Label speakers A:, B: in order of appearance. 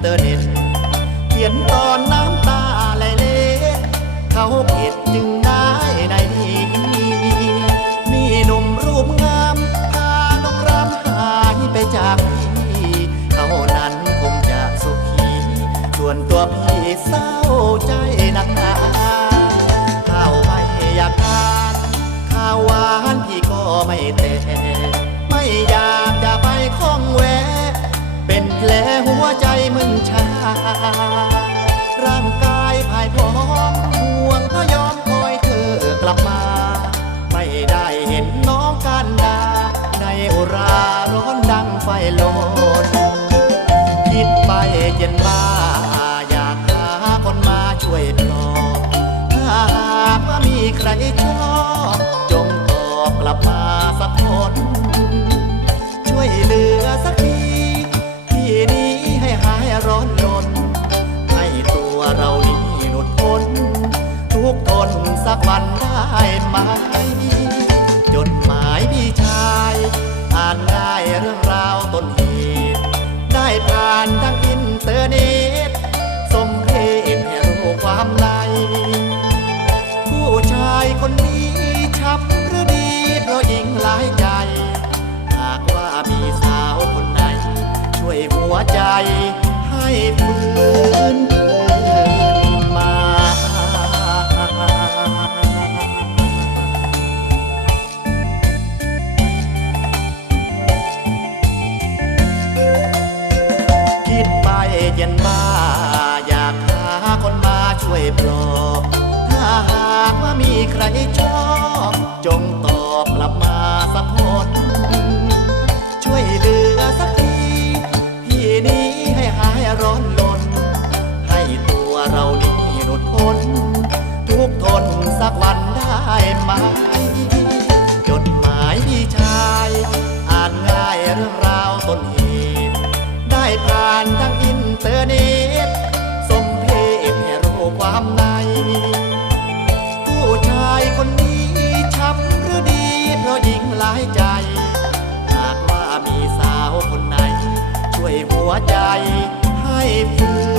A: เตอร์เน็ต เขียนตอนน้ำตาไหลเละเขาผิดจึงได้ในนี้มีหนุ่มรูปงาม พาน้องรำหายไปจากพี่เขานั้นคงจะสุขี ส่วนตัวพี่เศร้าใจ ร้อนรนให้ตัวเรานี้หลุดพ้น ทุกทนสักวันได้ไหมจดหมายพี่ชายอ่านง่ายเรื่องราวต้นเหตุได้ผ่านทางอินเตอร์เน็ตสมเพศให้รู้ความในผู้ชายคนนี้ช้ำหรือดีเพราะหญิงหลาย ย็นบ้า อยากหาคนมาช่วยปลอบ ถ้าหากว่ามีใครชอบ จงต นเตอร์เน็ตสมเพศให้รู้ความใน ผู้ชายคนนี้ช้ำหรือดี เพราะหญิงหลายใจ หากว่ามีสาวคนไหน ช่วยหัวใจให้ฟี